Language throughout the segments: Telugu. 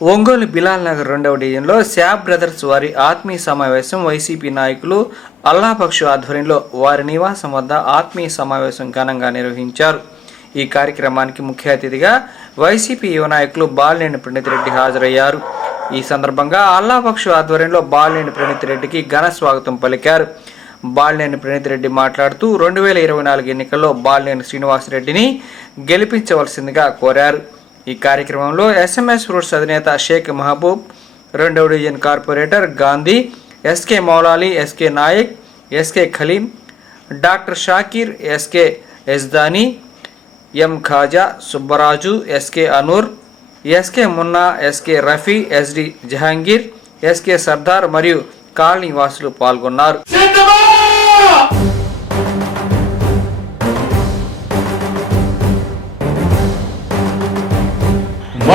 ఒంగోలు బిలాల్ నగర్ రెండవ డివిజన్లో శాబ్ బ్రదర్స్ వారి ఆత్మీయ సమావేశం వైసీపీ నాయకులు అల్లాపక్షు ఆధ్వర్యంలో వారి నివాసం వద్ద ఆత్మీయ సమావేశం ఘనంగా నిర్వహించారు. ఈ కార్యక్రమానికి ముఖ్య అతిథిగా వైసీపీ యువ నాయకులు బాలినేని ప్రణీత్ రెడ్డి హాజరయ్యారు. ఈ సందర్భంగా అల్లాపక్షు ఆధ్వర్యంలో బాలినేని ప్రణీత్ రెడ్డికి ఘన స్వాగతం పలికారు. బాలినేని ప్రణీత్ రెడ్డి మాట్లాడుతూ రెండు వేల ఇరవై నాలుగు ఎన్నికల్లో బాలినేని శ్రీనివాసరెడ్డిని గెలిపించవలసిందిగా కోరారు. ఈ కార్యక్రమంలో ఎస్ఎంఎస్ ఫ్రూట్స్ అధినేత షేక్ మహబూబ్ రెండవ division corporator Gandhi SK Moulali SK Nayak SK Khaleem doctor Shakir SK ఎస్దాని M Khaja Subbaraju SK Anoor SK Munna SK Rafi SD Jahangir SK Sardar మరియు కాలనీ వాసులు పాల్గొన్నారు.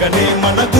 జగనే మనకు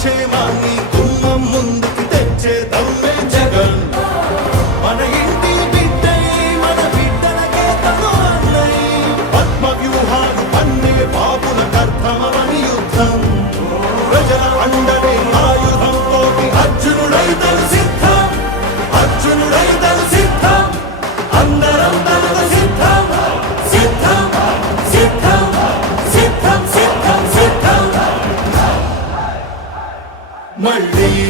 谁面慢 and.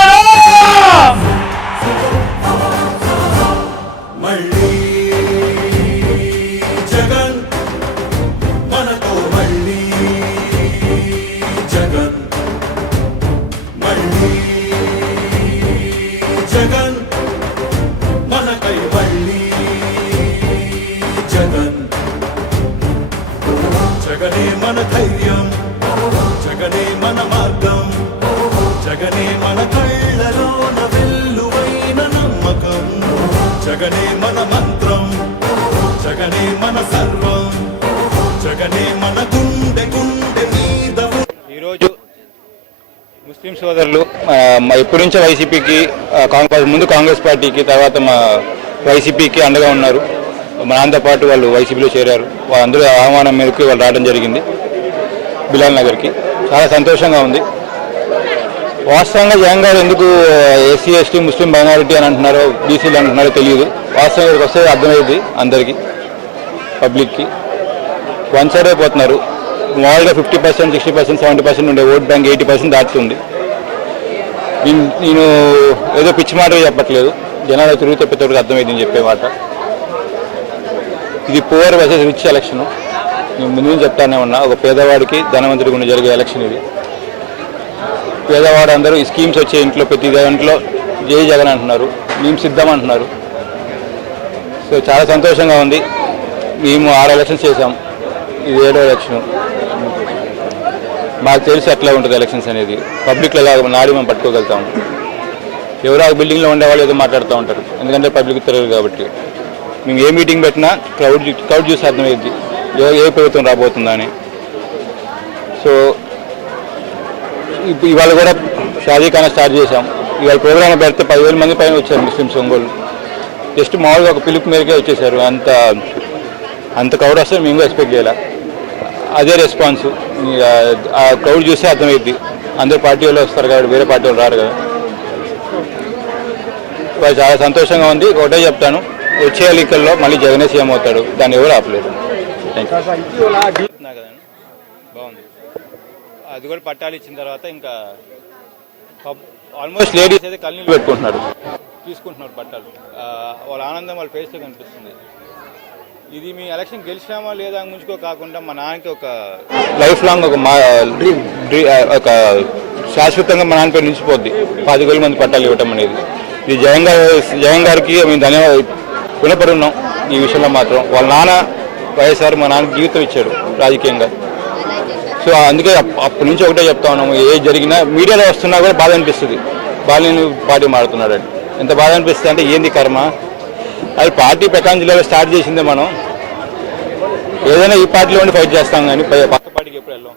జగనే మన మంత్రం. జగనే మన సర్వం. జగనే మన గుండె గుండె మీద ఈరోజు ముస్లిం సోదరులు మా ఎప్పటి నుంచో వైసీపీకి కాంగ్రెస్ ముందు కాంగ్రెస్ పార్టీకి తర్వాత మా వైసీపీకి అండగా ఉన్నారు. మా పాటు వాళ్ళు వైసీపీలో చేరారు. వాళ్ళందరూ ఆహ్వానం మేరకు వాళ్ళు రావడం జరిగింది. బిలాల్ నగర్కి. చాలా సంతోషంగా ఉంది. వాస్తవంగా జగన్ గారు ఎందుకు ఎస్సీ ఎస్టీ ముస్లిం మైనారిటీ అని అంటున్నారో బీసీలు అంటున్నారో తెలియదు. వాస్తవం ఇక్కడికి వస్తే అర్థమయ్యేది అందరికీ పబ్లిక్కి. వన్ సైడ్ అయిపోతున్నారు మామూలుగా fifty percent sixty percent seventy percent ఉండే ఓట్ బ్యాంక్ ఎయిటీ పర్సెంట్ దాటుతుంది. నేను నేను ఏదో పిచ్చి మాట చెప్పట్లేదు. జనాలు తిరిగి తప్పితోడికి అర్థమైంది అని చెప్పే మాట. ఇది పువర్ వర్సెస్ రిచ్ ఎలక్షన్ నేను ముందు చెప్తానే ఉన్నా. ఒక పేదవాడికి ధనవంతుడికి ఉన్న జరిగే ఎలక్షన్ ఇది. పేదవాడు అందరూ ఈ స్కీమ్స్ వచ్చే ఇంట్లో ప్రతి దాంట్లో జై జగన్ అంటున్నారు. మేము సిద్ధం అంటున్నారు. సో చాలా సంతోషంగా ఉంది. మేము ఆరు ఎలక్షన్స్ చేసాం ఇది ఏడో ఎలక్షన్. మాకు తెలిసి ఎట్లా ఉంటుంది ఎలక్షన్స్ అనేది. పబ్లిక్లో ఎలా నాడి మేము పట్టుకోగలుగుతాం. ఎవరో ఆ బిల్డింగ్లో ఉండేవాళ్ళు ఏదో మాట్లాడుతూ ఉంటారు. ఎందుకంటే పబ్లిక్ తెలియదు కాబట్టి. మేము ఏ మీటింగ్ పెట్టినా క్రౌడ్ క్రౌడ్ చూసి అర్థమైంది ఏ- ఏ ప్రభుత్వం రాబోతుందని అని సో ఇప్పు- ఇవాళ కూడా షాదీఖానా స్టార్ట్ చేశాం. ఇవాళ ప్రోగ్రామ్ పెడితే పదివేల మంది పైన వచ్చారు ముస్లిమ్స్ ఒంగోలు. జస్ట్ మామూలుగా ఒక పిలుపు మేరకే వచ్చేసారు. అంత అంత క్రౌడ్ వస్తే మేము ఎక్స్పెక్ట్ చేయాలి? అదే రెస్పాన్స్ ఆ క్రౌడ్ చూస్తే అర్థమైద్ది. అందరు పార్టీ వాళ్ళు వస్తారు కాబట్టి వేరే పార్టీ వాళ్ళు రారు కదా. వాళ్ళు చాలా సంతోషంగా ఉంది. ఒకటే చెప్తాను. వచ్చే ఎన్నికల్లో మళ్ళీ జగనే సీఎం అవుతాడు. దాన్ని ఎవరు ఆపలేరు. థ్యాంక్ యూ బాగుంది. అది కూడా పట్టాలు ఇచ్చిన తర్వాత ఇంకా ఆల్మోస్ట్ లేడీస్ అయితే కళ్ళనీళ్ళు పెట్టుకుంటున్నారు. తీసుకుంటున్నారు పట్టాలు వాళ్ళ ఆనందం వాళ్ళ ఫేస్లో కనిపిస్తుంది. ఇది మీ ఎలక్షన్ గెలిచినామా లేదా అని ముంచుకో కాకుండా మా నాన్నకి ఒక లైఫ్ లాంగ్ ఒక మా డ్రీ- డ్రీ- ఒక శాశ్వతంగా మా నాన్నపై నిలిచిపోద్ది. పది వేల మంది పట్టాలు ఇవ్వటం అనేది. ఇది జగన్ గారు జగన్ గారికి మేము ధన్యవాదాలు. రుణపడి ఉన్నాం ఈ విషయంలో మాత్రం. వాళ్ళ నాన్న వైఎస్ఆర్ మా నాన్నకి జీవితం ఇచ్చాడు రాజకీయంగా. సో అందుకే అప్పటి నుంచి ఒకటే చెప్తా ఉన్నాము ఏ జరిగినా మీడియాలో వస్తున్నా కూడా బాధ అనిపిస్తుంది. బాలిని పార్టీ మారుతున్నాడు అని ఎంత బాధ అనిపిస్తుంది అంటే ఏంది కర్మ? అది పార్టీ ప్రకాశం జిల్లాలో స్టార్ట్ చేసిందే మనం. ఏదైనా ఈ పార్టీలో ఉండి ఫైట్ చేస్తాం కానీ పక్క పార్టీకి ఎప్పుడు వెళ్ళాం?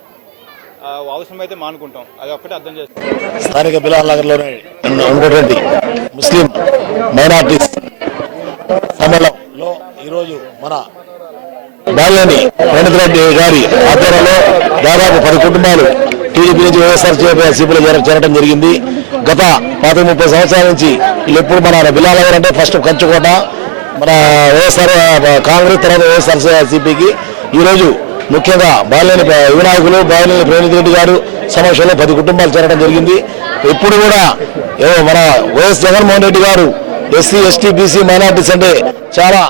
అవసరమైతే మానుకుంటాం. అది ఒక్కటే అర్థం చేస్తాం. స్థానిక బిలాల్ నగర్లోనే ఉండేటువంటి ముస్లిం మైనార్టీస్ సమ్మేళనంలో ఈరోజు మన బాల్యాని రేణుక రెడ్డి గారి ఆధ్వర్యంలో దాదాపు పది కుటుంబాలు టీడీపీ నుంచి వైఎస్ఆర్ సిపిలో చేరడం జరిగింది. గత పాత ముప్పై సంవత్సరాల నుంచి వీళ్ళు ఎప్పుడు మన బిల్లాలు నగర్ అంటే ఫస్ట్ కంచుకోట మన వైఎస్ఆర్ కాంగ్రెస్ తర్వాత వైఎస్ఆర్ సిపికి. ఈరోజు ముఖ్యంగా బాలినేని వినాయకులు బాలినేని ప్రేమిరెడ్డి గారు సమక్షంలో పది కుటుంబాలు చేరడం జరిగింది. ఇప్పుడు కూడా ఏవో మన వైఎస్ జగన్మోహన్ రెడ్డి గారు ఎస్సీ ఎస్టీ బీసీ మైనార్టీస్ అంటే చాలా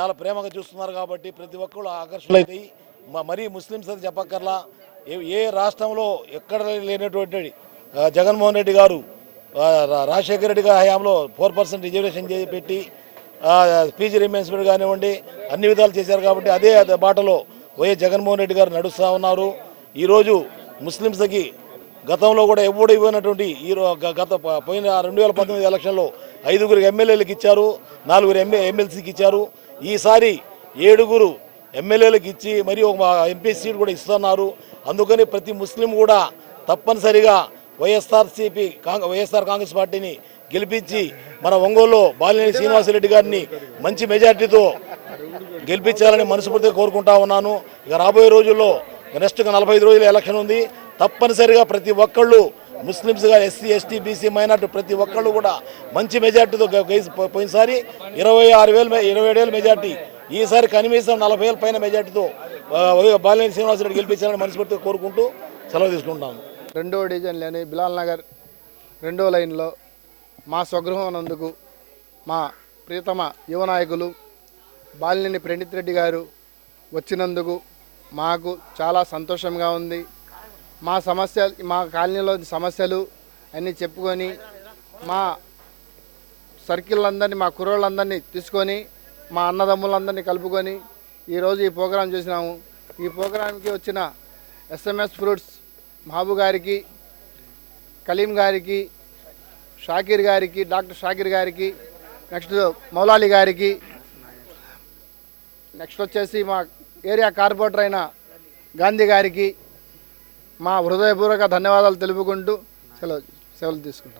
చాలా ప్రేమగా చూస్తున్నారు కాబట్టి ప్రతి ఒక్కరు ఆకర్షణలైతే మరీ ముస్లిమ్స్ అని చెప్పక్కర్లా. ఏ- ఏ రాష్ట్రంలో ఎక్కడ లేనటువంటి జగన్మోహన్ రెడ్డి గారు రాజశేఖర రెడ్డి గారి హయాంలో ఫోర్ పర్సెంట్ రిజర్వేషన్ చేసి పెట్టి పీజీ రిమెన్స్మెంట్ కానివ్వండి అన్ని విధాలు చేశారు కాబట్టి అదే బాటలో వైఎస్ జగన్మోహన్ రెడ్డి గారు నడుస్తూ ఉన్నారు. ఈరోజు ముస్లిమ్స్కి గతంలో కూడా ఎప్పుడు ఇవ్వనటువంటి ఈ గత పోయిన రెండు వేల పంతొమ్మిది ఎలక్షన్లో ఐదుగురు ఎమ్మెల్యేలకు ఇచ్చారు నాలుగురు ఎంఏ ఎమ్మెల్సీకి ఇచ్చారు. ఈసారి ఏడుగురు ఎమ్మెల్యేలకు ఇచ్చి మరి ఒక ఎంపీ సీట్ కూడా ఇస్తున్నారు. అందుకని ప్రతి ముస్లిం కూడా తప్పనిసరిగా వైఎస్ఆర్సీపీ కాంగ్ వైఎస్ఆర్ కాంగ్రెస్ పార్టీని గెలిపించి మన ఒంగోలులో బాలినేని శ్రీనివాసరెడ్డి గారిని మంచి మెజార్టీతో గెలిపించాలని మనస్ఫూర్తిగా కోరుకుంటా ఉన్నాను. ఇక రాబోయే రోజుల్లో నెక్స్ట్ నలభై ఐదు రోజుల ఎలక్షన్ ఉంది. తప్పనిసరిగా ప్రతి ఒక్కళ్ళు ముస్లిమ్స్గా ఎస్సీ ఎస్టీ బీసీ మైనార్టీ ప్రతి ఒక్కళ్ళు కూడా మంచి మెజార్టీతో పోయినసారి ఇరవై ఆరు వేలు ఇరవై ఏడు మెజార్టీ. ఈసారి కనీసం నలభై వేల పైన మెజార్టీతో బాలినేని శ్రీనివాసరెడ్డి గెలిపించాలని మనస్ఫూర్తిగా కోరుకుంటూ సెలవు తీసుకుంటాము రెండో డివిజన్లోని బిలాల్ నగర్ రెండో లైన్లో మా స్వగృహం నందుకు మా ప్రియతమ యువ నాయకులు బాలినేని ప్రణీత్ రెడ్డి గారు వచ్చినందుకు మాకు చాలా సంతోషంగా ఉంది. మా సమస్య మా కాలనీలో సమస్యలు అన్నీ చెప్పుకొని మా సర్కిల్ అందరినీ మా కుర్రోళ్ళందరినీ తీసుకొని మా అన్నదమ్ములందరినీ కలుపుకొని ఈరోజు ఈ ప్రోగ్రాం చేసినాము. ఈ ప్రోగ్రాంకి వచ్చిన ఎస్ఎంఎస్ ఫ్రూట్స్ మహబూ గారికి కలీం గారికి షాకీర్ గారికి డాక్టర్ షాకీర్ గారికి నెక్స్ట్ మౌలాలి గారికి నెక్స్ట్ వచ్చేసి మా ఏరియా కార్పొరేటర్ అయిన గాంధీ గారికి మా హృదయపూర్వక ధన్యవాదాలు తెలుపుకుంటూ సెలవు సెలవులు తీసుకుంటాం.